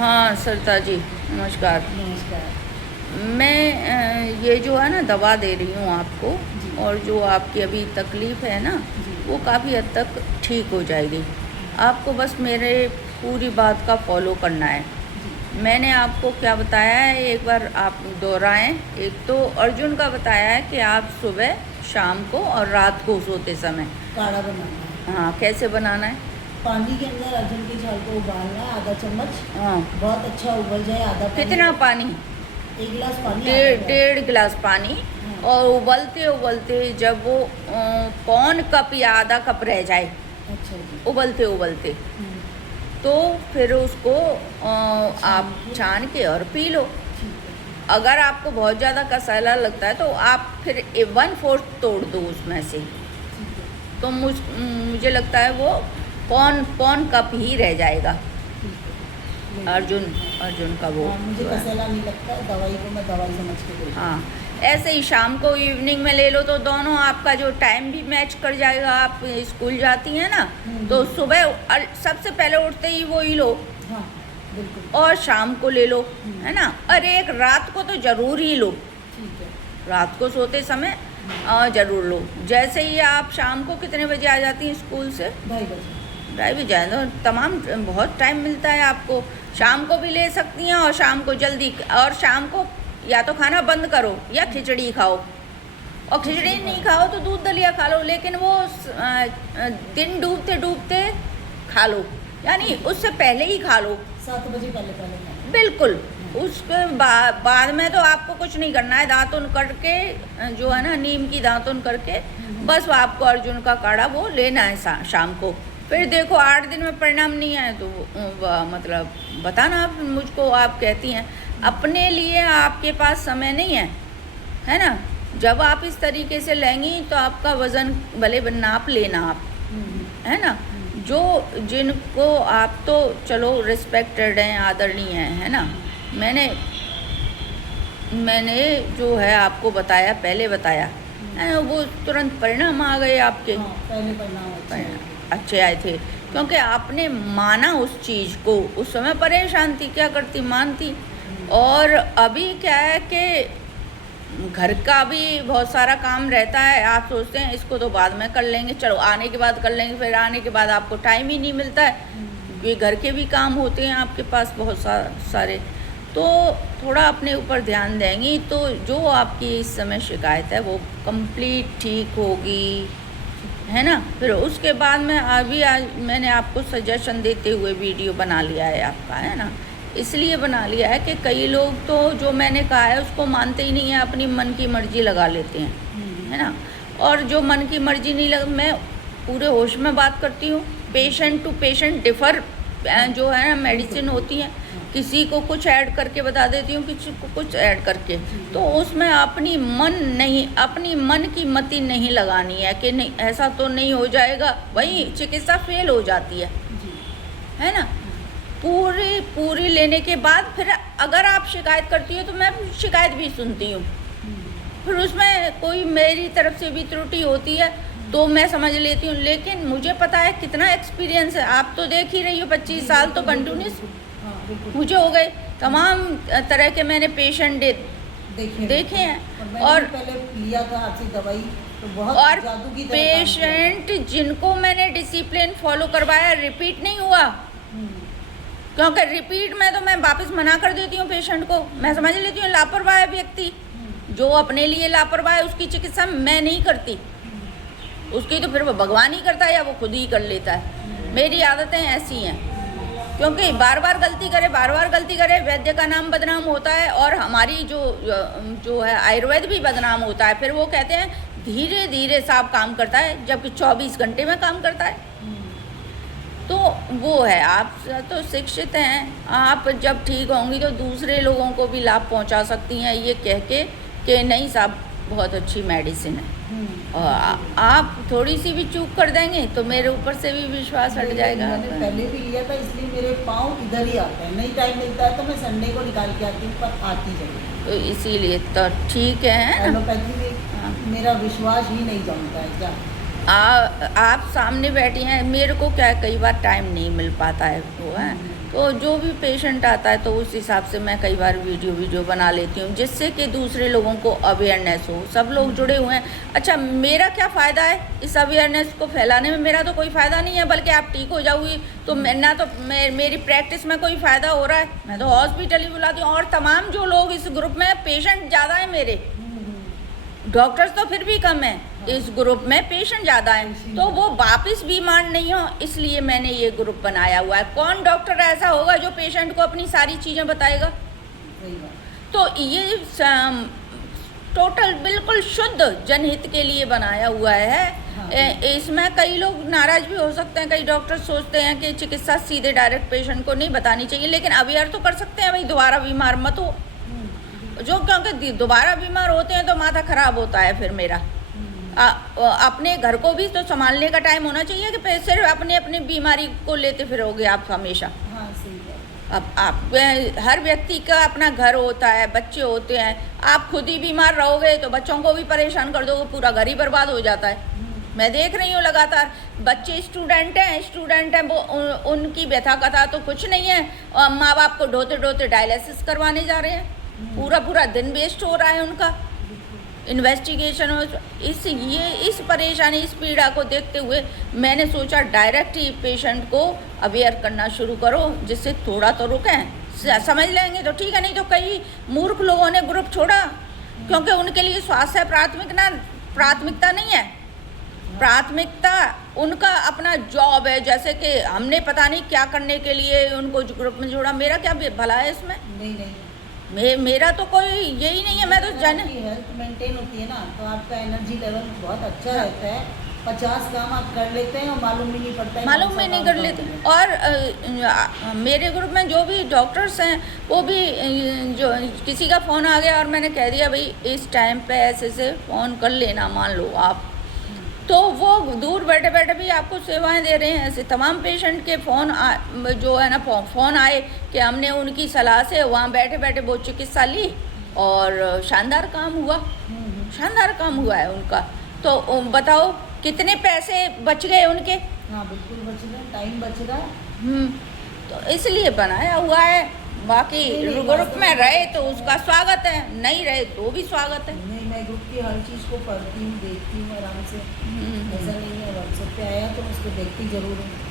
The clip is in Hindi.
हाँ सरिता जी, नमस्कार। नमस्कार। मैं ये जो है ना दवा दे रही हूँ आपको, जी। और जो आपकी अभी तकलीफ़ है ना जी। वो काफ़ी हद तक ठीक हो जाएगी। आपको बस मेरे पूरी बात का फॉलो करना है। जी। मैंने आपको क्या बताया है एक बार आप दोहराएं। एक तो अर्जुन का बताया है कि आप सुबह, शाम को और रात को सोते समय काढ़ा बनाना है। हाँ, कैसे बनाना है? पानी के अंदर अर्जुन की छाल को उबालना है, आधा चम्मच। हाँ। बहुत अच्छा उबल जाए, आधा पानी। कितना पानी? 1 गिलास पानी। डेढ़ गिलास पानी। हाँ। और उबलते उबलते जब वो पौन कप या आधा कप रह जाए, अच्छा जी। उबलते उबलते, तो फिर उसको आप के। छान के और पी लो। ठीक है। अगर आपको बहुत ज़्यादा कसैला लगता है तो आप फिर 1/4 तोड़ दो उसमें से, ठीक है। तो मुझे लगता है वो पौन कप ही रह जाएगा। ठीक है। अर्जुन का वो हाँ, मुझे जो है। कसैला नहीं लगता है, दवाई को मैं दवाई समझ के देती हूँ। हाँ, ऐसे ही शाम को इवनिंग में ले लो तो दोनों आपका जो टाइम भी मैच कर जाएगा। आप स्कूल जाती हैं ना, तो सुबह सबसे पहले उठते ही वो ही लो, हाँ बिल्कुल। और शाम को ले लो, है ना। और एक रात को तो ज़रूर ही लो, ठीक है। रात को सोते समय ज़रूर लो। जैसे ही आप शाम को कितने बजे आ जाती हैं स्कूल से? 2:30 बजे। 2:30 बजे, तो तमाम बहुत टाइम मिलता है आपको। शाम को भी ले सकती हैं, और शाम को जल्दी, और शाम को या तो खाना बंद करो या खिचड़ी खाओ, और खिचड़ी नहीं खाओ तो दूध दलिया खा लो, लेकिन वो दिन डूबते डूबते खा लो, यानी उससे पहले ही खा लो। 7 बजे पहले पहले। बिल्कुल। उसके बाद में तो आपको कुछ नहीं करना है। दातुन करके जो है ना, नीम की दातुन करके बस वो आपको अर्जुन का काढ़ा वो लेना है शाम को। फिर देखो 8 दिन में परिणाम नहीं आए तो मतलब बताना आप मुझको। आप कहती हैं अपने लिए आपके पास समय नहीं है ना। जब आप इस तरीके से लेंगी तो आपका वज़न भले नाप लेना आप, है ना। जो जिनको आप तो चलो रिस्पेक्टेड हैं, आदरणीय हैं, है ना। मैंने जो है आपको बताया, पहले बताया है, वो तुरंत परिणाम आ गए आपके। हाँ, पहले परिणाम अच्छे आए थे, क्योंकि आपने माना उस चीज़ को। उस समय परेशान थी, क्या करती, मानती। और अभी क्या है कि घर का भी बहुत सारा काम रहता है। आप सोचते हैं इसको तो बाद में कर लेंगे, चलो आने के बाद कर लेंगे, फिर आने के बाद आपको टाइम ही नहीं मिलता है, क्योंकि घर के भी काम होते हैं आपके पास बहुत सारे। तो थोड़ा अपने ऊपर ध्यान देंगी तो जो आपकी इस समय शिकायत है वो कंप्लीट ठीक होगी, है ना। फिर उसके बाद में आज मैंने आपको सजेशन देते हुए वीडियो बना लिया है आपका, है ना। इसलिए बना लिया है कि कई लोग तो जो मैंने कहा है उसको मानते ही नहीं है, अपनी मन की मर्जी लगा लेते हैं, है ना। और जो मन की मर्जी नहीं मैं पूरे होश में बात करती हूँ। पेशेंट टू पेशेंट डिफ़र जो है ना मेडिसिन होती हैं। किसी को कुछ ऐड करके बता देती हूँ, किसी को कुछ ऐड करके। तो उसमें अपनी मन की मति नहीं लगानी है कि नहीं ऐसा तो नहीं हो जाएगा, वही चिकित्सा फेल हो जाती है ना। पूरी लेने के बाद फिर अगर आप शिकायत करती हो तो मैं शिकायत भी सुनती हूँ। फिर उसमें कोई मेरी तरफ से भी त्रुटि होती है तो मैं समझ लेती हूँ, लेकिन मुझे पता है कितना एक्सपीरियंस है। आप तो देख ही रही हो, 25 साल तो कंटिन्यूस मुझे हो गए। तमाम तरह के मैंने पेशेंट देखे हैं। और पहले लिया था आपसे दवाई तो बहुत और जादू की तरह पेशेंट जिनको मैंने डिसिप्लिन फॉलो करवाया, रिपीट नहीं हुआ। क्योंकि रिपीट में तो मैं वापस मना कर देती हूँ पेशेंट को। मैं समझ लेती हूँ लापरवाह व्यक्ति, जो अपने लिए लापरवाह है उसकी चिकित्सा मैं नहीं करती। उसकी तो फिर वो भगवान ही करता है या वो खुद ही कर लेता है। मेरी आदतें ऐसी हैं, क्योंकि बार बार गलती करे वैद्य का नाम बदनाम होता है, और हमारी जो है आयुर्वेद भी बदनाम होता है। फिर वो कहते हैं धीरे धीरे साफ काम करता है, जबकि 24 घंटे में काम करता है। तो वो है, आप तो शिक्षित हैं, आप जब ठीक होंगी तो दूसरे लोगों को भी लाभ पहुंचा सकती हैं, ये कह के कि नहीं साहब बहुत अच्छी मेडिसिन है। और आप थोड़ी सी भी चूक कर देंगे तो मेरे ऊपर से भी विश्वास हट जाएगा। मैंने पहले भी लिया था, इसलिए मेरे पाँव इधर ही आते हैं। नहीं टाइम मिलता है तो मैं संडे को निकाल के आती हूँ, पर आती जरूर। तो इसीलिए तो ठीक है। एलोपैथी में मेरा विश्वास ही नहीं जमता है क्या। आप सामने बैठी हैं, मेरे को क्या कई बार टाइम नहीं मिल पाता है वो है, तो जो भी पेशेंट आता है तो उस हिसाब से मैं कई बार वीडियो बना लेती हूँ, जिससे कि दूसरे लोगों को अवेयरनेस हो। सब लोग जुड़े हुए हैं। अच्छा, मेरा क्या फ़ायदा है इस अवेयरनेस को फैलाने में? मेरा तो कोई फ़ायदा नहीं है, बल्कि आप ठीक हो जाओगी तो ना तो मेरी प्रैक्टिस में कोई फ़ायदा हो रहा है, मैं तो हॉस्पिटल ही बुलाती हूँ। और तमाम जो लोग इस ग्रुप में, पेशेंट ज़्यादा है मेरे, डॉक्टर्स तो फिर भी कम है, इस ग्रुप में पेशेंट ज़्यादा हैं, तो वो वापस बीमार नहीं हो, इसलिए मैंने ये ग्रुप बनाया हुआ है। कौन डॉक्टर ऐसा होगा जो पेशेंट को अपनी सारी चीज़ें बताएगा? सही बात। तो ये टोटल बिल्कुल शुद्ध जनहित के लिए बनाया हुआ है। हाँ। इसमें कई लोग नाराज़ भी हो सकते हैं, कई डॉक्टर सोचते हैं कि चिकित्सा सीधे डायरेक्ट पेशेंट को नहीं बतानी चाहिए, लेकिन अवेयर तो कर सकते हैं भाई, दोबारा बीमार मत हो। जो क्योंकि दोबारा बीमार होते हैं तो माथा खराब होता है फिर मेरा। अपने घर को भी तो संभालने का टाइम होना चाहिए कि सिर्फ अपने अपने बीमारी को लेते फिरोगे आप हमेशा। हाँ, सही बात। अब आप हर व्यक्ति का अपना घर होता है, बच्चे होते हैं, आप खुद ही बीमार रहोगे तो बच्चों को भी परेशान कर दोगे, पूरा घर ही बर्बाद हो जाता है। मैं देख रही हूँ लगातार बच्चे स्टूडेंट हैं वो उनकी व्यथा कथा तो कुछ नहीं है, और माँ बाप को ढोते ढोते डायलिसिस करवाने जा रहे हैं, पूरा दिन वेस्ट हो रहा है उनका। इन्वेस्टिगेशन हो, इस परेशानी, इस पीड़ा को देखते हुए मैंने सोचा डायरेक्ट ही पेशेंट को अवेयर करना शुरू करो, जिससे थोड़ा तो रुकें, समझ लेंगे तो ठीक है, नहीं तो कई मूर्ख लोगों ने ग्रुप छोड़ा, क्योंकि उनके लिए स्वास्थ्य प्राथमिकता नहीं है। प्राथमिकता उनका अपना जॉब है, जैसे कि हमने पता नहीं क्या करने के लिए उनको ग्रुप में जोड़ा। मेरा क्या भला है इसमें? नहीं। मेरा तो कोई यही नहीं है, मैं तो आपकी हेल्थ मेंटेन होती है ना, तो आपका एनर्जी लेवल बहुत अच्छा रहता है। 50 काम आप कर लेते हैं और मालूम भी नहीं पड़ता है, मालूम भी नहीं कर लेते। और मेरे ग्रुप में जो भी डॉक्टर्स हैं वो भी जो किसी का फ़ोन आ गया और मैंने कह दिया भाई इस टाइम पे ऐसे से फ़ोन कर लेना, मान लो आप, तो वो दूर बैठे बैठे भी आपको सेवाएं दे रहे हैं। ऐसे तमाम पेशेंट के फ़ोन जो है ना, फ़ोन आए कि हमने उनकी सलाह से वहाँ बैठे बैठे वो चिकित्सा ली और शानदार काम हुआ है उनका। तो बताओ कितने पैसे बच गए उनके? हाँ, बिल्कुल बच रहा है, टाइम बच रहा है। तो इसलिए बनाया हुआ है। बाकी ग्रुप में रहे तो उसका स्वागत है, नहीं रहे तो भी स्वागत है। नहीं, मैं ग्रुप की हर चीज़ को पढ़ती हूँ, देखती हूँ आराम से। ऐसा नहीं है व्हाट्सएप पे आया तो उसको देखती ज़रूर हूँ।